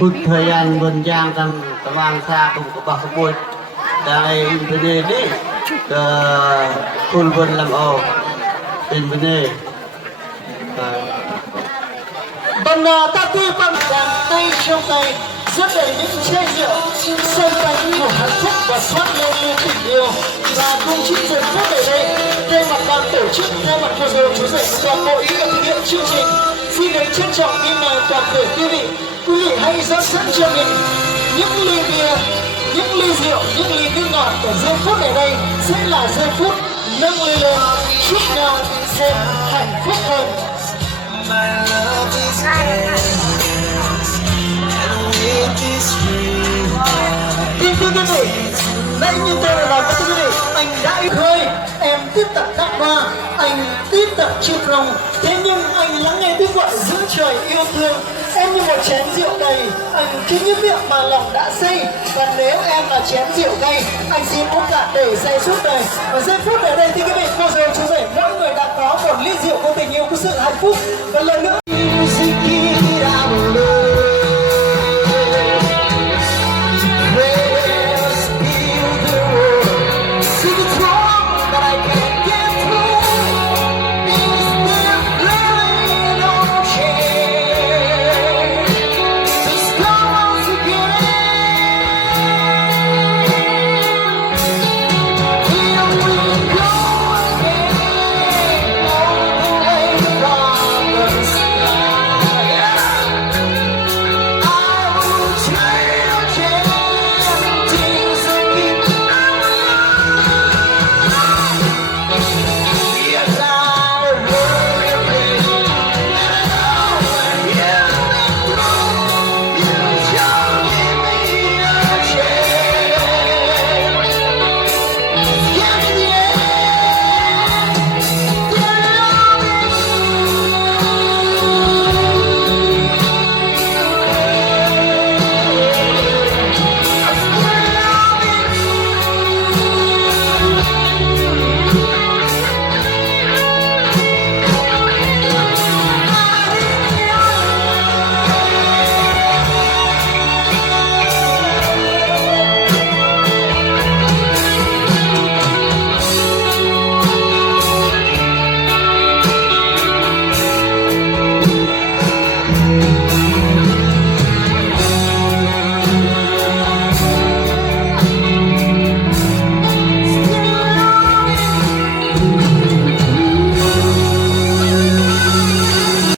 Bút thời gian vườn giang tăng vang xa cùng có bạc bụi tại Indonesia đi khôn vườn làm ồ Indonesia bằng ta tuy bằng đàn tay trong tay rất đầy những chai rượu sân bánh của hạnh phúc và thoát lên như tình yêu và cùng chinh giờ phút ở đây thay mặt ban tổ chức thay mặt cô dâu chú rể toàn bộ ý nghĩa thực hiện chương trình xin được trân trọng kính mời toàn thể quý vị hãy dắt sẵn cho mình những ly bia những ly rượu những ly nước ngọt ở giây phút ở đây sẽ là giây phút nâng ly lên chúc nhau thêm hạnh phúc hơn. Thưa quý vị, nãy như tôi đã nói với quý vị, anh đã khơi, em tiếp tục đắc hoa, anh tiếp tục chịu lòng. Thế nhưng anh lắng nghe tiếng gọi giữa trời yêu thương, em như một chén rượu đầy, anh cứ nhấp miệng mà lòng đã say. Và nếu em là chén rượu gay, anh xin uống cạn để say suốt đời. Và giây phút ở đây thì quý vị, cô dâu chú rể, mỗi người đã có một ly rượu của tình yêu, của sự hạnh phúc. Và lần nữa